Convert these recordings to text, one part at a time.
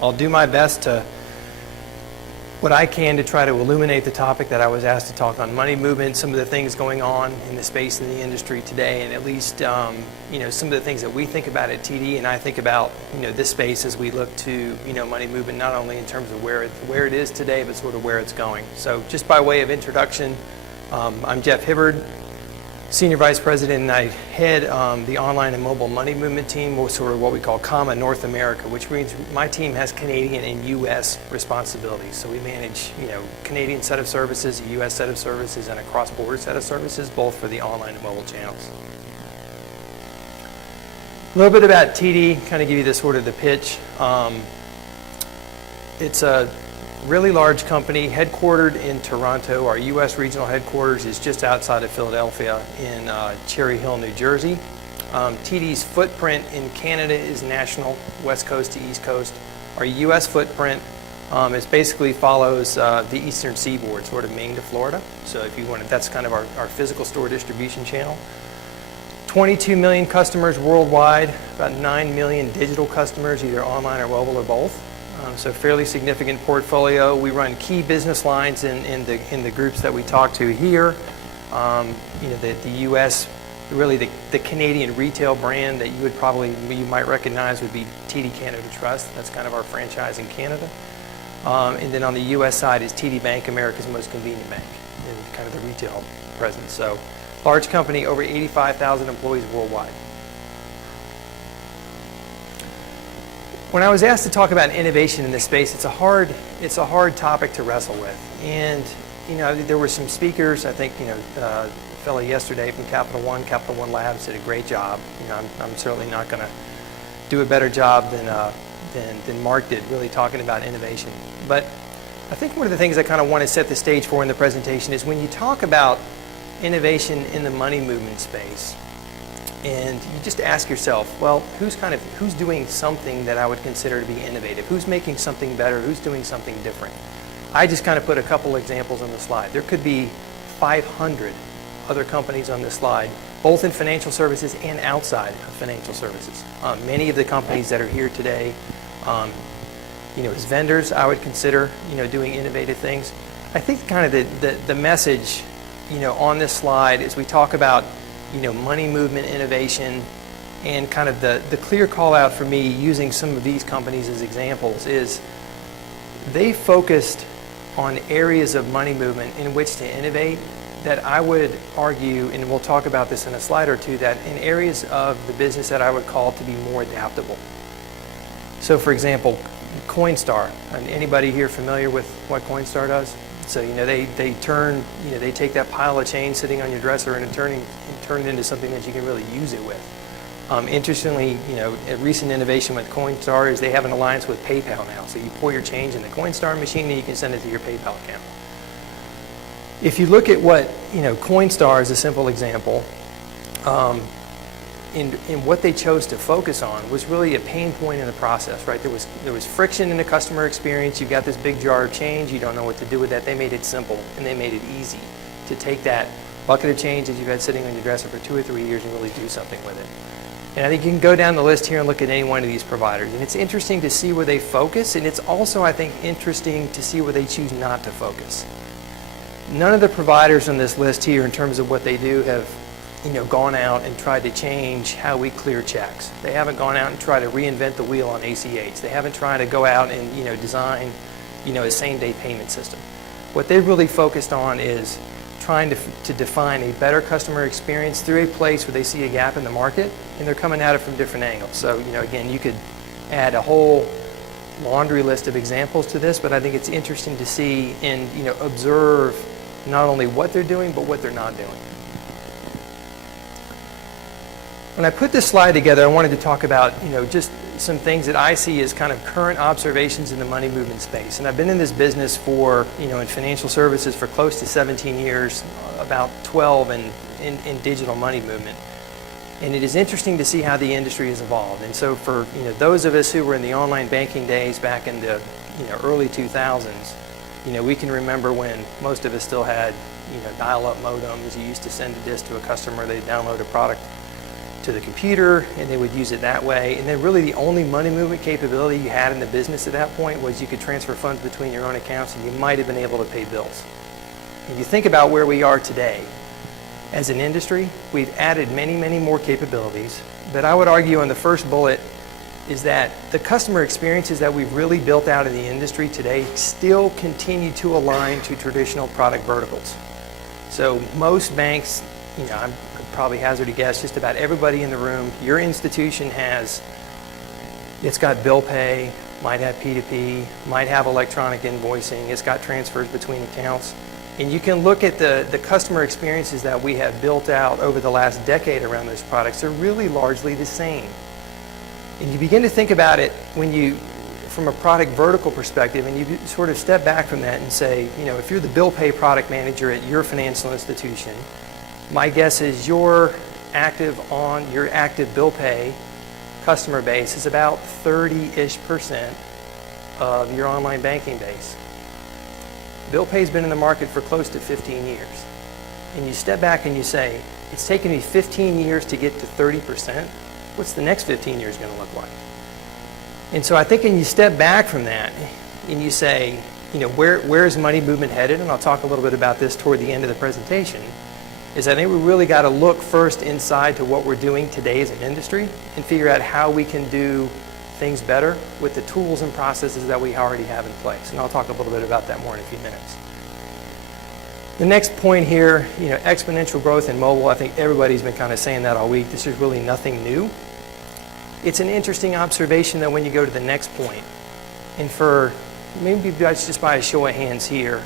I'll do my best to what I can to try to illuminate the topic that I was asked to talk on, money movement, some of the things going on in the space in the industry today, and at least some of the things that we think about at TD, and I think about this space as we look to money movement, not only in terms of where it is today, but sort of where it's going. So just by way of introduction, I'm Jeff Hibbard, Senior Vice President, and I head the online and mobile money movement team, or sort of what we call CAMA North America, which means my team has Canadian and U.S. responsibilities. So we manage, Canadian set of services, a U.S. set of services, and a cross-border set of services, both for the online and mobile channels. A little bit about TD, kind of give you the sort of the pitch. It's a really large company headquartered in Toronto. Our U.S. regional headquarters is just outside of Philadelphia in Cherry Hill, New Jersey. TD's footprint in Canada is national, west coast to east coast. Our U.S. footprint basically follows the eastern seaboard, sort of Maine to Florida. So if you want, that's kind of our physical store distribution channel. 22 million customers worldwide, about 9 million digital customers, either online or mobile or both. So fairly significant portfolio. We run key business lines in the groups that we talk to here. The U.S., really the Canadian retail brand that you might recognize would be TD Canada Trust. That's kind of our franchise in Canada. And then on the U.S. side is TD Bank, America's most convenient bank, and kind of the retail presence. So large company, over 85,000 employees worldwide. When I was asked to talk about innovation in this space, it's a hard topic to wrestle with. And there were some speakers. I think a fellow yesterday from Capital One Labs did a great job. I'm certainly not going to do a better job than Mark did, really talking about innovation. But I think one of the things I kind of want to set the stage for in the presentation is when you talk about innovation in the money movement space, and you just ask yourself, well, who's doing something that I would consider to be innovative? Who's making something better? Who's doing something different? I just kind of put a couple examples on the slide. There could be 500 other companies on this slide, both in financial services and outside of financial services. Many of the companies that are here today, as vendors, I would consider, doing innovative things. I think kind of the message, on this slide as we talk about money movement innovation, and kind of the clear call out for me using some of these companies as examples is they focused on areas of money movement in which to innovate that I would argue, and we'll talk about this in a slide or two, that in areas of the business that I would call to be more adaptable. So for example, Coinstar. Anybody here familiar with what Coinstar does? So they take that pile of change sitting on your dresser and turn it into something that you can really use it with. Interestingly, a recent innovation with Coinstar is they have an alliance with PayPal now. So you pour your change in the Coinstar machine and you can send it to your PayPal account. If you look at what Coinstar is a simple example. In what they chose to focus on was really a pain point in the process, right? There was friction in the customer experience. You've got this big jar of change. You don't know what to do with that. They made it simple, and they made it easy to take that bucket of change that you've had sitting on your dresser for 2 or 3 years and really do something with it. And I think you can go down the list here and look at any one of these providers. And it's interesting to see where they focus, and it's also, I think, interesting to see where they choose not to focus. None of the providers on this list here in terms of what they do have gone out and tried to change how we clear checks. They haven't gone out and tried to reinvent the wheel on ACH. They haven't tried to go out and design a same-day payment system. What they've really focused on is trying to define a better customer experience through a place where they see a gap in the market, and they're coming at it from different angles. So again, you could add a whole laundry list of examples to this, but I think it's interesting to see and observe not only what they're doing but what they're not doing. When I put this slide together, I wanted to talk about, just some things that I see as kind of current observations in the money movement space. And I've been in this business for, in financial services for close to 17 years, about 12 in digital money movement. And it is interesting to see how the industry has evolved. And so for, those of us who were in the online banking days back in the, early 2000s, we can remember when most of us still had, dial-up modems. You used to send a disk to a customer, they'd download a product to the computer, and they would use it that way. And then really the only money movement capability you had in the business at that point was you could transfer funds between your own accounts, and you might have been able to pay bills. If you think about where we are today, as an industry, we've added many, many more capabilities, but I would argue on the first bullet is that the customer experiences that we've really built out in the industry today still continue to align to traditional product verticals. So most banks, I could probably hazard a guess, just about everybody in the room, your institution it's got bill pay, might have P2P, might have electronic invoicing, it's got transfers between accounts. And you can look at the customer experiences that we have built out over the last decade around those products. They're really largely the same. And you begin to think about it from a product vertical perspective, and you sort of step back from that and say, if you're the bill pay product manager at your financial institution, my guess is your active bill pay customer base is about 30-ish% of your online banking base. Bill pay's been in the market for close to 15 years. And you step back and you say, it's taken me 15 years to get to 30%. What's the next 15 years going to look like? And so I think when you step back from that and you say, where is money movement headed? And I'll talk a little bit about this toward the end of the presentation, is I think we really got to look first inside to what we're doing today as an industry and figure out how we can do things better with the tools and processes that we already have in place. And I'll talk a little bit about that more in a few minutes. The next point here, exponential growth in mobile. I think everybody's been kind of saying that all week. This is really nothing new. It's an interesting observation though when you go to the next point. And for maybe just by a show of hands here,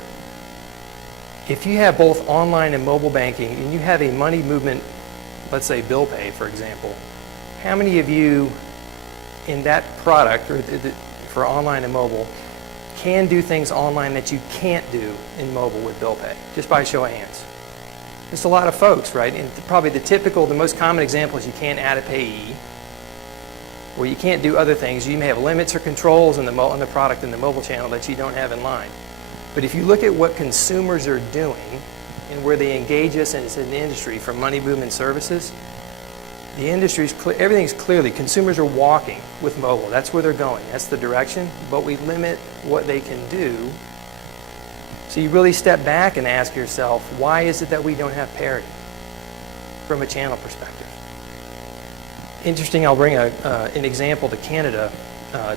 if you have both online and mobile banking and you have a money movement, let's say bill pay for example, how many of you in that product or for online and mobile can do things online that you can't do in mobile with bill pay? Just by a show of hands. Just a lot of folks, right? And probably the most common example is you can't add a payee, or you can't do other things. You may have limits or controls on the product in the mobile channel that you don't have in line. But if you look at what consumers are doing and where they engage us as an industry for money movement services, the industry's everything's clearly, consumers are walking with mobile. That's where they're going. That's the direction. But we limit what they can do. So you really step back and ask yourself, why is it that we don't have parity from a channel perspective? Interesting, I'll bring an example to Canada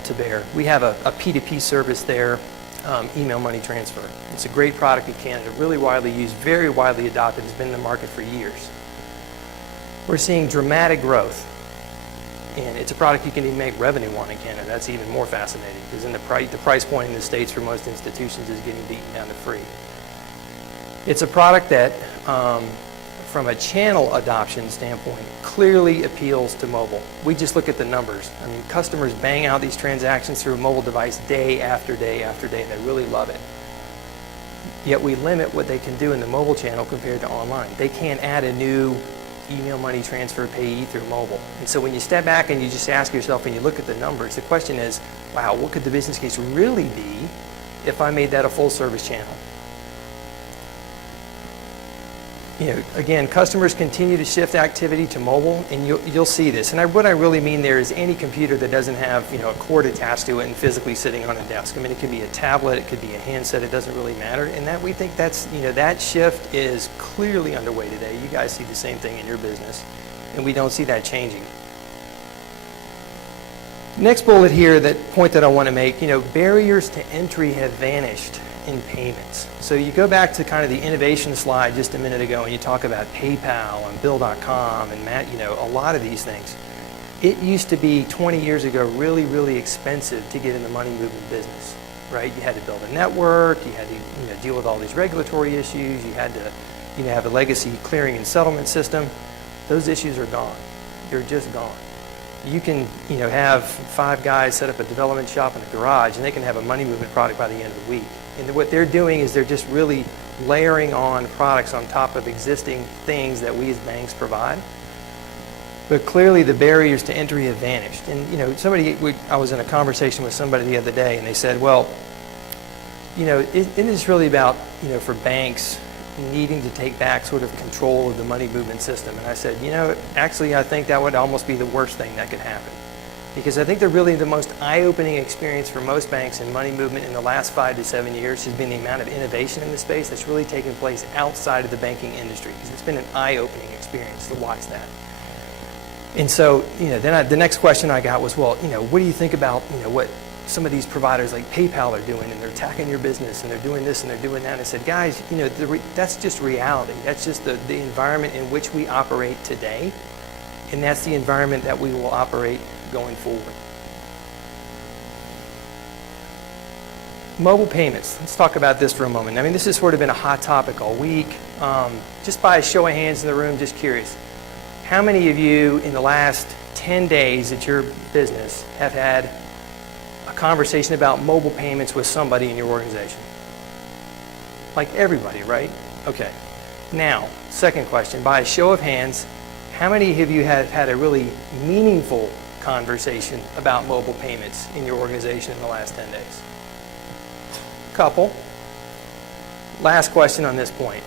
to bear. We have a P2P service there, email money transfer. It's a great product in Canada, really widely used, very widely adopted. It's been in the market for years. We're seeing dramatic growth, and it's a product you can even make revenue on in Canada. That's even more fascinating because the price point in the States for most institutions is getting beaten down to free. It's a product that, from a channel adoption standpoint, clearly appeals to mobile. We just look at the numbers. I mean, customers bang out these transactions through a mobile device day after day after day. They really love it. Yet we limit what they can do in the mobile channel compared to online. They can't add a new email money transfer payee through mobile. And so when you step back and you just ask yourself and you look at the numbers, the question is, wow, what could the business case really be if I made that a full service channel? Again, customers continue to shift activity to mobile, and you'll see this. And what I really mean there is any computer that doesn't have a cord attached to it and physically sitting on a desk. I mean, it could be a tablet, it could be a handset, it doesn't really matter. And that we think that shift is clearly underway today. You guys see the same thing in your business, and we don't see that changing. Next bullet here, that point that I want to make, barriers to entry have vanished in payments. So you go back to kind of the innovation slide just a minute ago and you talk about PayPal and Bill.com and a lot of these things. It used to be 20 years ago really, really expensive to get in the money movement business, right? You had to build a network, you had to deal with all these regulatory issues, you had to have a legacy clearing and settlement system. Those issues are gone. They're just gone. You can have 5 guys set up a development shop in a garage and they can have a money movement product by the end of the week. And what they're doing is they're just really layering on products on top of existing things that we as banks provide. But clearly the barriers to entry have vanished. And I was in a conversation with somebody the other day and they said, well, isn't this really about, for banks, needing to take back sort of control of the money movement system. And I said, actually I think that would almost be the worst thing that could happen. Because I think really the most eye-opening experience for most banks in money movement in the last 5 to 7 years has been the amount of innovation in the space that's really taken place outside of the banking industry. Because it's been an eye-opening experience to watch that. And so, then the next question I got was, well, what do you think about, what some of these providers like PayPal are doing, and they're attacking your business, and they're doing this and they're doing that. And I said, guys, that's just reality. That's just the environment in which we operate today, and that's the environment that we will operate going forward. Mobile payments. Let's talk about this for a moment. I mean, this has sort of been a hot topic all week. Just by a show of hands in the room, just curious. How many of you in the last 10 days at your business have had a conversation about mobile payments with somebody in your organization? Like everybody, right? Okay. Now, second question. By a show of hands, how many of you have had a really meaningful conversation about mobile payments in your organization in the last 10 days? Couple. Last question on this point.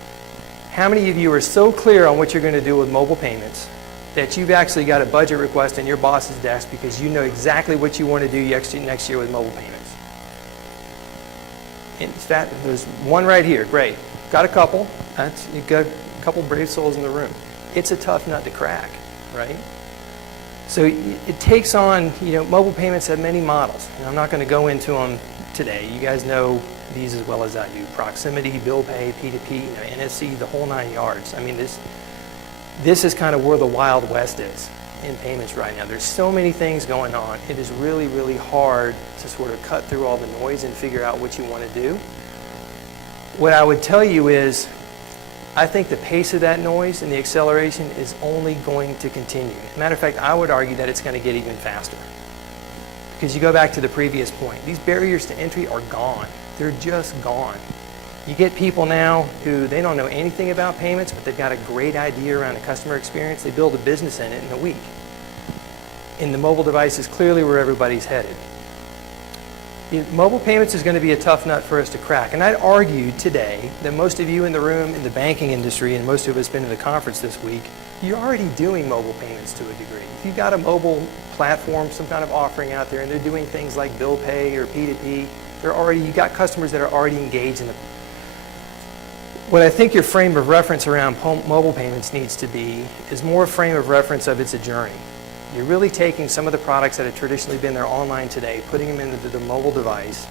How many of you are so clear on what you're going to do with mobile payments that you've actually got a budget request on your boss's desk because you know exactly what you want to do next year with mobile payments? In fact, there's one right here. Great. Got a couple. You've got a couple brave souls in the room. It's a tough nut to crack, right? So it takes on, mobile payments have many models. And I'm not going to go into them today. You guys know these as well as I do. Proximity, bill pay, P2P, NFC, the whole 9 yards. I mean, this is kind of where the Wild West is in payments right now. There's so many things going on. It is really, really hard to sort of cut through all the noise and figure out what you want to do. What I would tell you is, I think the pace of that noise and the acceleration is only going to continue. As a matter of fact, I would argue that it's going to get even faster. Because you go back to the previous point, these barriers to entry are gone. They're just gone. You get people now who they don't know anything about payments, but they've got a great idea around the customer experience. They build a business in it in a week. And the mobile device is clearly where everybody's headed. Mobile payments is going to be a tough nut for us to crack. And I'd argue today that most of you in the room in the banking industry, and most of us been to the conference this week, you're already doing mobile payments to a degree. If you've got a mobile platform, some kind of offering out there, and they're doing things like bill pay or P2P, you've got customers that are already engaged in the. What I think your frame of reference around mobile payments needs to be is more a frame of reference of it's a journey. You're really taking some of the products that have traditionally been there online today, putting them into the mobile device,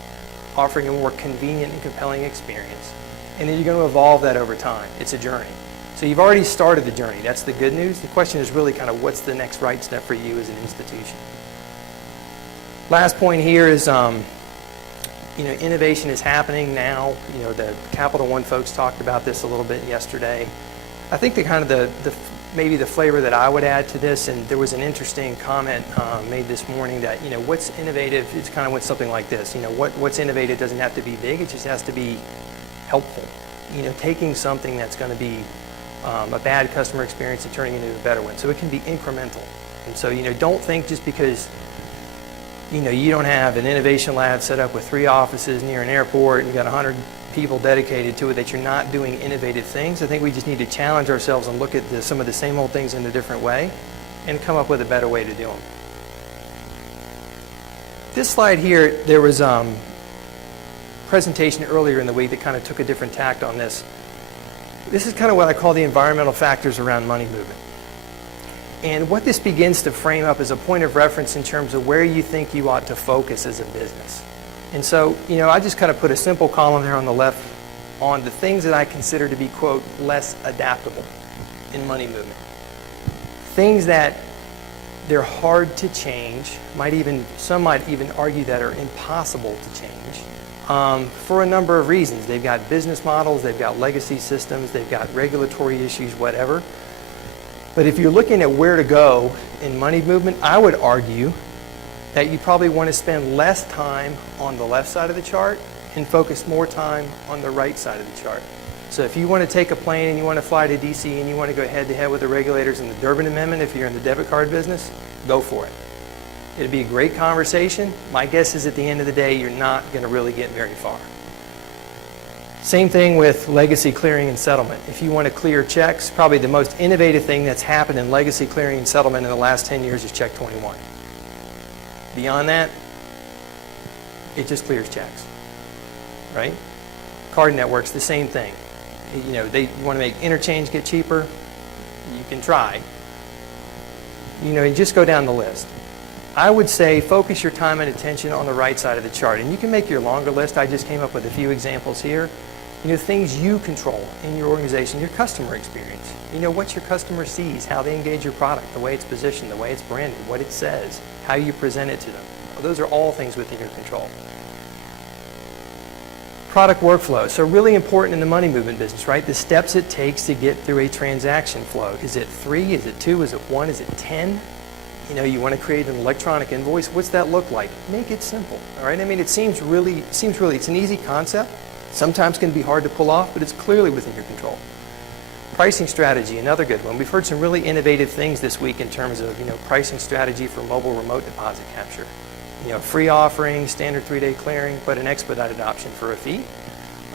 offering a more convenient and compelling experience, and then you're going to evolve that over time. It's a journey. So you've already started the journey. That's the good news. The question is really kind of what's the next right step for you as an institution. Last point here is, innovation is happening now. The Capital One folks talked about this a little bit yesterday. I think maybe the flavor that I would add to this, and there was an interesting comment made this morning that, what's innovative, it's kind of went something like this. What's innovative doesn't have to be big, it just has to be helpful. Taking something that's going to be a bad customer experience and turning it into a better one. So it can be incremental. And so, don't think just because, you don't have an innovation lab set up with 3 offices near an airport and you got 100 people dedicated to it that you're not doing innovative things. I think we just need to challenge ourselves and look at some of the same old things in a different way and come up with a better way to do them. This slide here, there was a presentation earlier in the week that kind of took a different tact on this. This is kind of what I call the environmental factors around money movement. And what this begins to frame up is a point of reference in terms of where you think you ought to focus as a business. And so, I just kind of put a simple column there on the left on the things that I consider to be, quote, less adaptable in money movement. Things that they're hard to change, some might even argue that are impossible to change for a number of reasons. They've got business models, they've got legacy systems, they've got regulatory issues, whatever. But if you're looking at where to go in money movement, I would argue that you probably want to spend less time on the left side of the chart and focus more time on the right side of the chart. So if you want to take a plane and you want to fly to DC and you want to go head to head with the regulators in the Durbin Amendment, if you're in the debit card business, go for it. It'd be a great conversation. My guess is at the end of the day, you're not going to really get very far. Same thing with legacy clearing and settlement. If you want to clear checks, probably the most innovative thing that's happened in legacy clearing and settlement in the last 10 years is Check 21. Beyond that, it just clears checks, right? Card networks, the same thing. You know, you want to make interchange get cheaper, you can try. You know, you just go down the list. I would say focus your time and attention on the right side of the chart. And you can make your longer list. I just came up with a few examples here. You know, things you control in your organization, your customer experience. You know, what your customer sees, how they engage your product, the way it's positioned, the way it's branded, what it says, how you present it to them. Well, those are all things within your control. Product workflow. So really important in the money movement business, right? The steps it takes to get through a transaction flow. Is it 3? Is it 2? Is it 1? Is it 10? You know, you want to create an electronic invoice. What's that look like? Make it simple, all right? I mean, it's an easy concept. Sometimes can be hard to pull off, but it's clearly within your control. Pricing strategy, another good one. We've heard some really innovative things this week in terms of, you know, pricing strategy for mobile remote deposit capture. You know, free offering, standard 3-day clearing, but an expedited option for a fee.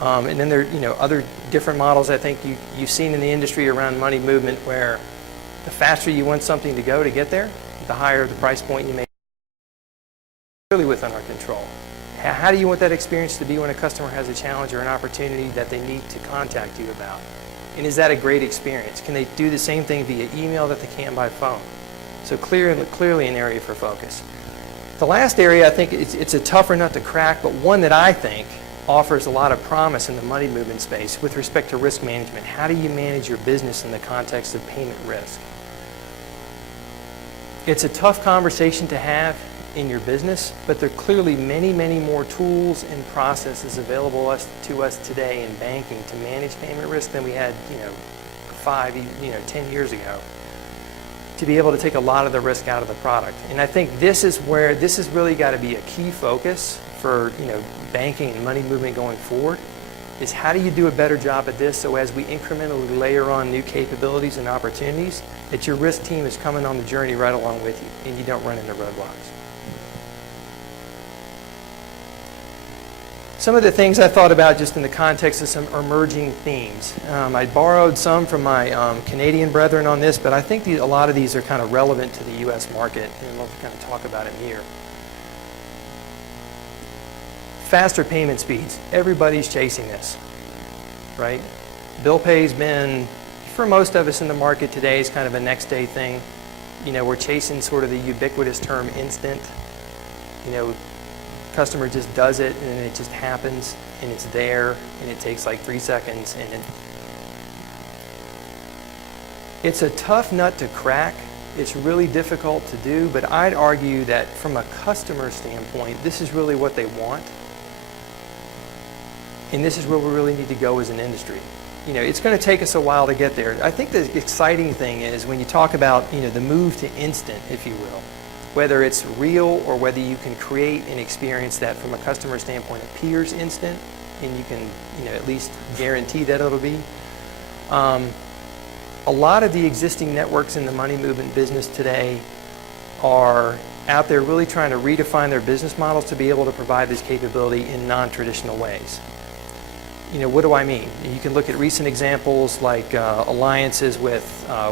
And then there are, you know, other different models I think you've seen in the industry around money movement where the faster you want something to go to get there, the higher the price point you make. Really within our control. How do you want that experience to be when a customer has a challenge or an opportunity that they need to contact you about? And is that a great experience? Can they do the same thing via email that they can by phone? So clearly an area for focus. The last area, I think it's a tougher nut to crack, but one that I think offers a lot of promise in the money movement space with respect to risk management. How do you manage your business in the context of payment risk? It's a tough conversation to have in your business, but there are clearly many, many more tools and processes available to us today in banking to manage payment risk than we had, 10 years ago, to be able to take a lot of the risk out of the product. And I think this is really got to be a key focus for, banking and money movement going forward, is how do you do a better job at this so as we incrementally layer on new capabilities and opportunities, that your risk team is coming on the journey right along with you and you don't run into roadblocks. Some of the things I thought about just in the context of some emerging themes. I borrowed some from my Canadian brethren on this, but I think a lot of these are kind of relevant to the U.S. market, and I'd love to kind of talk about it here. Faster payment speeds. Everybody's chasing this, right? Bill pay's been, for most of us in the market today, is kind of a next day thing. We're chasing sort of the ubiquitous term instant. Customer just does it and it just happens and it's there and it takes like 3 seconds and it's a tough nut to crack. It's really difficult to do, but I'd argue that from a customer standpoint, this is really what they want. And this is where we really need to go as an industry. It's going to take us a while to get there. I think the exciting thing is when you talk about, the move to instant, if you will, whether it's real or whether you can create an experience that from a customer standpoint appears instant and you can at least guarantee that it'll be. A lot of the existing networks in the money movement business today are out there really trying to redefine their business models to be able to provide this capability in non-traditional ways. What do I mean? You can look at recent examples like alliances with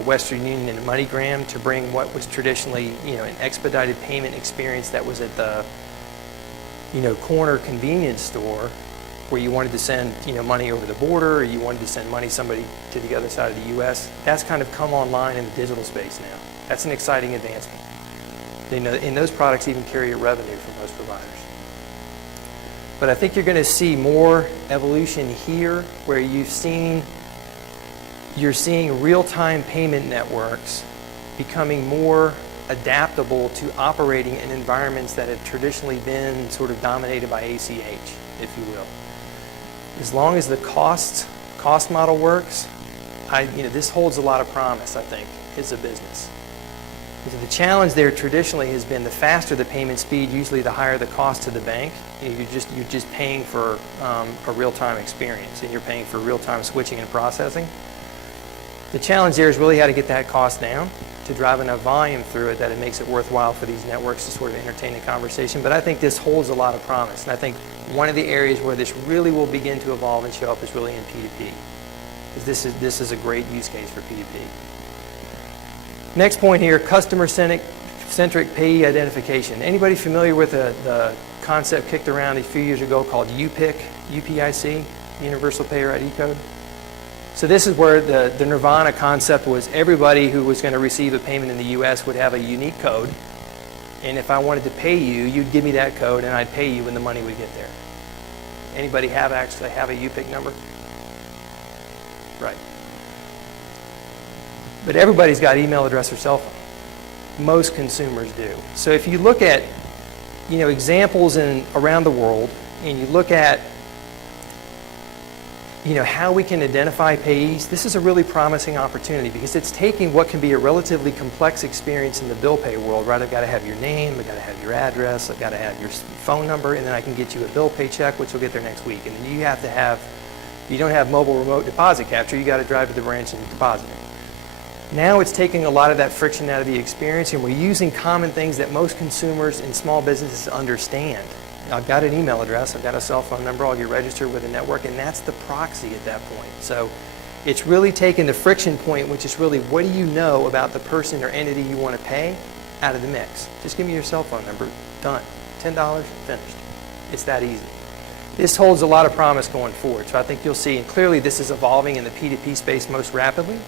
Western Union and MoneyGram to bring what was traditionally, an expedited payment experience that was at the, corner convenience store where you wanted to send, money over the border or you wanted to send money somebody to the other side of the U.S. That's kind of come online in the digital space now. That's an exciting advancement. And those products even carry a revenue for most providers. But I think you're going to see more evolution here where you're seeing real-time payment networks becoming more adaptable to operating in environments that have traditionally been sort of dominated by ACH, if you will. As long as the cost model works, this holds a lot of promise, I think, as a business. The challenge there traditionally has been the faster the payment speed, usually the higher the cost to the bank. You're just paying for a real-time experience, and you're paying for real-time switching and processing. The challenge there is really how to get that cost down to drive enough volume through it that it makes it worthwhile for these networks to sort of entertain the conversation. But I think this holds a lot of promise. And I think one of the areas where this really will begin to evolve and show up is really in P2P. Because this is a great use case for P2P. Next point here, customer-centric payee identification. Anybody familiar with the concept kicked around a few years ago called UPIC, UPIC, Universal Payer ID Code? So this is where the nirvana concept was everybody who was going to receive a payment in the U.S. would have a unique code. And if I wanted to pay you, you'd give me that code and I'd pay you when the money would get there. Anybody actually have a UPIC number? Right. But everybody's got email address or cell phone. Most consumers do. So if you look at, examples around the world, and you look at, how we can identify payees, this is a really promising opportunity because it's taking what can be a relatively complex experience in the bill pay world, right? I've got to have your name, I've got to have your address, I've got to have your phone number, and then I can get you a bill pay check, which will get there next week. And then you have to have, you don't have mobile remote deposit capture, you got to drive to the branch and deposit it. Now it's taking a lot of that friction out of the experience, and we're using common things that most consumers and small businesses understand. I've got an email address, I've got a cell phone number, I'll get registered with a network, and that's the proxy at that point. So it's really taking the friction point, which is really what do you know about the person or entity you want to pay, out of the mix. Just give me your cell phone number, done. $10, finished. It's that easy. This holds a lot of promise going forward, so I think you'll see, and clearly this is evolving in the P2P space most rapidly.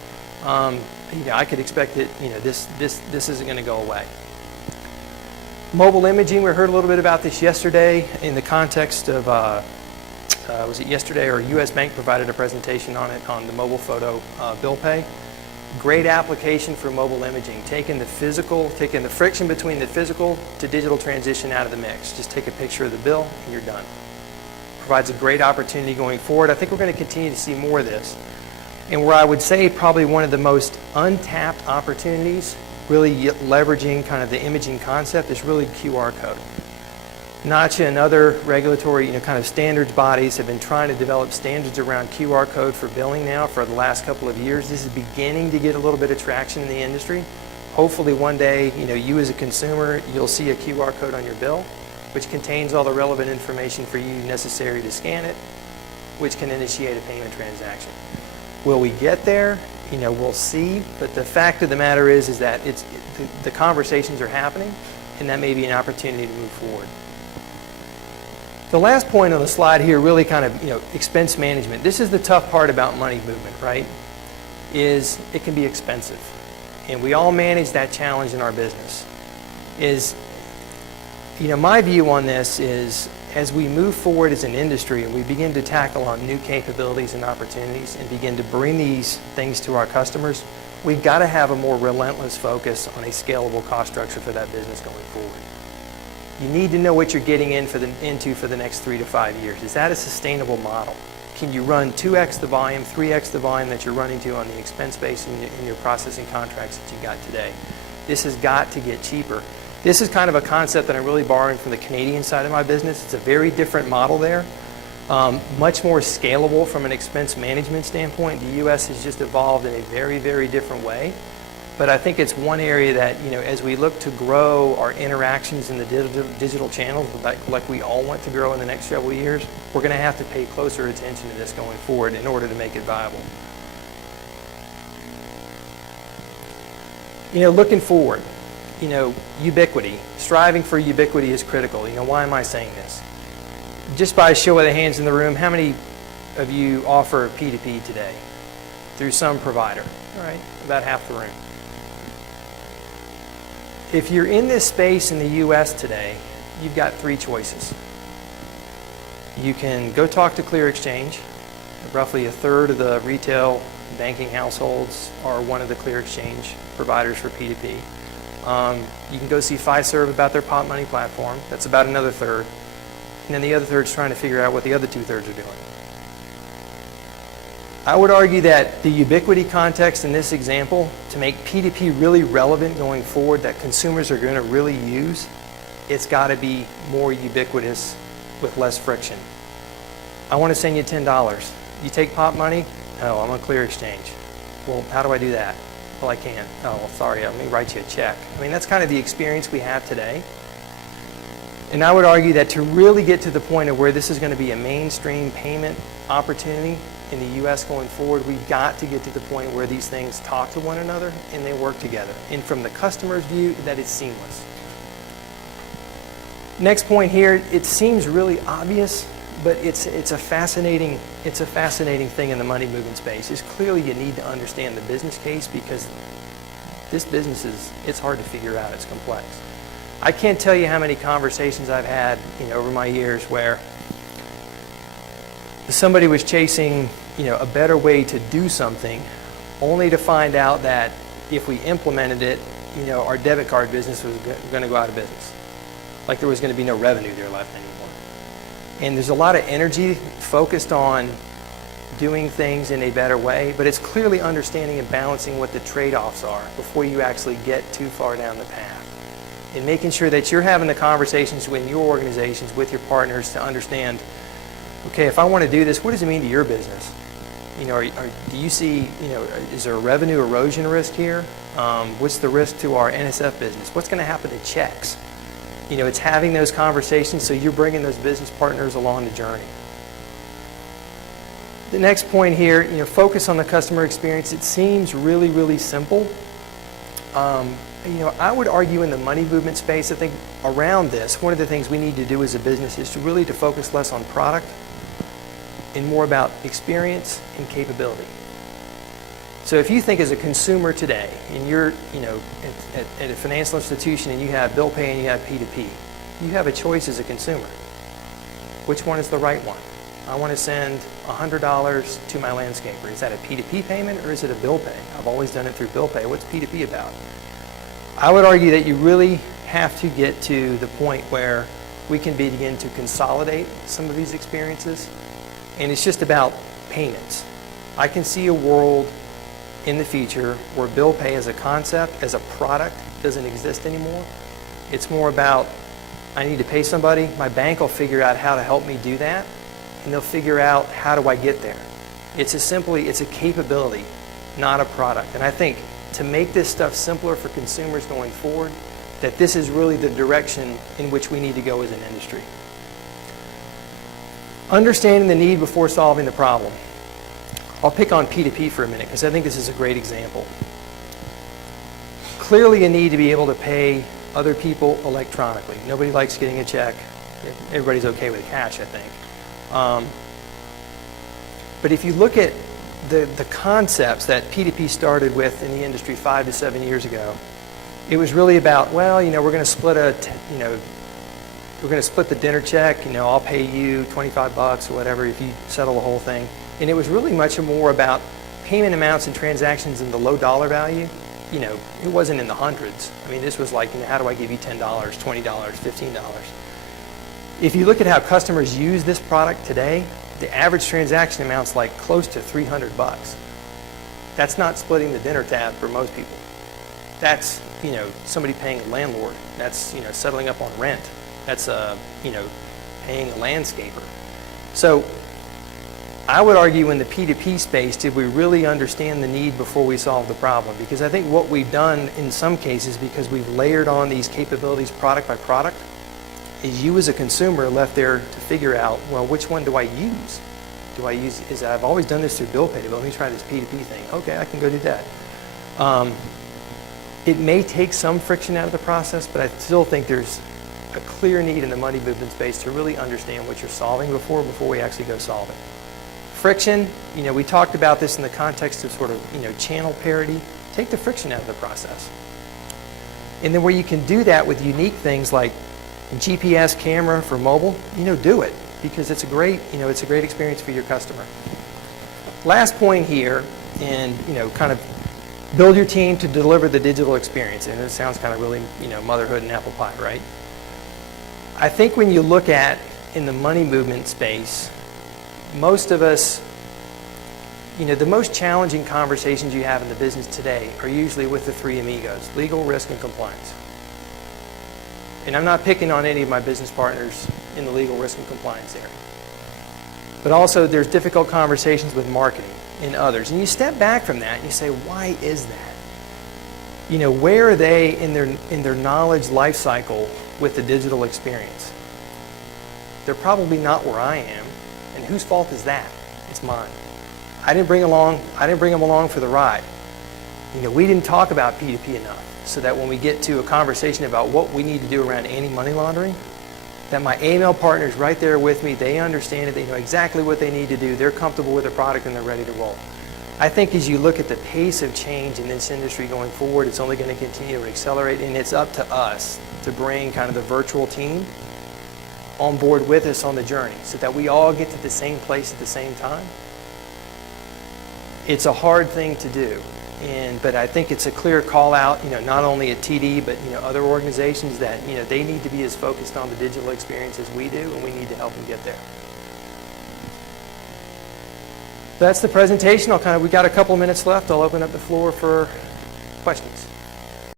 I could expect that this isn't going to go away. Mobile imaging, we heard a little bit about this yesterday in the context of, was it yesterday, or US Bank provided a presentation on it, on the mobile photo bill pay. Great application for mobile imaging, taking the friction between the physical to digital transition out of the mix. Just take a picture of the bill and you're done. Provides a great opportunity going forward. I think we're going to continue to see more of this. And where I would say probably one of the most untapped opportunities, really leveraging kind of the imaging concept, is really QR code. NACHA and other regulatory kind of standards bodies have been trying to develop standards around QR code for billing now for the last couple of years. This is beginning to get a little bit of traction in the industry. Hopefully one day, you as a consumer, you'll see a QR code on your bill, which contains all the relevant information for you necessary to scan it, which can initiate a payment transaction. Will we get there? We'll see. But the fact of the matter is that the conversations are happening, and that may be an opportunity to move forward. The last point on the slide here, really kind of expense management. This is the tough part about money movement, right? Is it can be expensive, and we all manage that challenge in our business. My view on this is, as we move forward as an industry and we begin to tackle on new capabilities and opportunities and begin to bring these things to our customers, we've got to have a more relentless focus on a scalable cost structure for that business going forward. You need to know what you're getting into for the next 3 to 5 years. Is that a sustainable model? Can you run 2x the volume, 3x the volume that you're running to on the expense base in your processing contracts that you got today? This has got to get cheaper. This is kind of a concept that I'm really borrowing from the Canadian side of my business. It's a very different model there, much more scalable from an expense management standpoint. The U.S. has just evolved in a very, very different way. But I think it's one area that, as we look to grow our interactions in the digital channels, like we all want to grow in the next several years, we're going to have to pay closer attention to this going forward in order to make it viable. Looking forward. Ubiquity. Striving for ubiquity is critical. Why am I saying this? Just by a show of the hands in the room, how many of you offer P2P today through some provider? All right, about half the room. If you're in this space in the U.S. today, you've got 3 choices. You can go talk to Clear Exchange. Roughly a third of the retail banking households are one of the Clear Exchange providers for P2P. You can go see Fiserv about their Pop Money platform. That's about another third. And then the other third's trying to figure out what the other 2/3 are doing. I would argue that the ubiquity context in this example, to make P2P really relevant going forward, that consumers are going to really use, it's got to be more ubiquitous with less friction. I want to send you $10. You take Pop Money? No, I'm on Clear Exchange. Well, how do I do that? Well, I can't. Oh, well, sorry, let me write you a check. I mean, that's kind of the experience we have today. And I would argue that to really get to the point of where this is going to be a mainstream payment opportunity in the U.S. going forward, we've got to get to the point where these things talk to one another and they work together. And from the customer's view, that it's seamless. Next point here, it seems really obvious, but it's a fascinating thing in the money movement space. Is clearly you need to understand the business case, because this business it's hard to figure out. It's complex. I can't tell you how many conversations I've had, over my years where somebody was chasing, a better way to do something, only to find out that if we implemented it, our debit card business was going to go out of business. Like there was going to be no revenue there left anymore. And there's a lot of energy focused on doing things in a better way, but it's clearly understanding and balancing what the trade-offs are before you actually get too far down the path. And making sure that you're having the conversations with your organizations, with your partners, to understand, okay, if I want to do this, what does it mean to your business? Do you see, is there a revenue erosion risk here? What's the risk to our NSF business? What's going to happen to checks? It's having those conversations so you're bringing those business partners along the journey. The next point here, focus on the customer experience. It seems really, really simple. I would argue in the money movement space, I think around this, one of the things we need to do as a business is to focus less on product and more about experience and capability. So if you think as a consumer today, and you're at a financial institution and you have bill pay and you have P2P, you have a choice as a consumer. Which one is the right one? I want to send $100 to my landscaper. Is that a P2P payment or is it a bill pay? I've always done it through bill pay. What's P2P about? I would argue that you really have to get to the point where we can begin to consolidate some of these experiences, and it's just about payments. I can see a world in the future where bill pay as a concept, as a product, doesn't exist anymore. It's more about, I need to pay somebody, my bank will figure out how to help me do that, and they'll figure out how do I get there. It's a capability, not a product. And I think to make this stuff simpler for consumers going forward, that this is really the direction in which we need to go as an industry. Understanding the need before solving the problem. I'll pick on P2P for a minute because I think this is a great example. Clearly a need to be able to pay other people electronically. Nobody likes getting a check. Everybody's okay with cash, I think. But if you look at the concepts that P2P started with in the industry 5 to 7 years ago, it was really about, well, we're going to split the dinner check. I'll pay you $25 or whatever if you settle the whole thing. And it was really much more about payment amounts and transactions in the low dollar value. It wasn't in the hundreds. I mean, this was like, how do I give you $10, $20, $15? If you look at how customers use this product today, the average transaction amount's like close to $300. That's not splitting the dinner tab for most people. That's, somebody paying a landlord. That's, settling up on rent. That's, paying a landscaper. So I would argue in the P2P space, did we really understand the need before we solved the problem? Because I think what we've done in some cases, because we've layered on these capabilities product by product, is you as a consumer left there to figure out, well, which one do I use? I've always done this through bill pay, but let me try this P2P thing. Okay, I can go do that. It may take some friction out of the process, but I still think there's a clear need in the money movement space to really understand what you're solving before we actually go solve it. Friction, we talked about this in the context of sort of, channel parity. Take the friction out of the process. And then where you can do that with unique things like GPS camera for mobile, do it, because it's a great experience for your customer. Last point here, and kind of build your team to deliver the digital experience. And it sounds kind of really, motherhood and apple pie, right? I think when you look at in the money movement space, most of us, the most challenging conversations you have in the business today are usually with the three amigos: legal, risk, and compliance. And I'm not picking on any of my business partners in the legal, risk, and compliance area. But also there's difficult conversations with marketing and others. And you step back from that and you say, why is that? You know, where are they in their knowledge life cycle with the digital experience? They're probably not where I am. And whose fault is that? It's mine. I didn't bring them along for the ride. You know, we didn't talk about P2P enough, so that when we get to a conversation about what we need to do around anti-money laundering, that my AML partner is right there with me. They understand it. They know exactly what they need to do. They're comfortable with the product and they're ready to roll. I think as you look at the pace of change in this industry going forward, it's only going to continue to accelerate, and it's up to us to bring kind of the virtual team on board with us on the journey so that we all get to the same place at the same time. It's a hard thing to do, but I think it's a clear call out, you know, not only at TD, but, you know, other organizations that, you know, they need to be as focused on the digital experience as we do, and we need to help them get there. That's the presentation. We've got a couple minutes left. I'll open up the floor for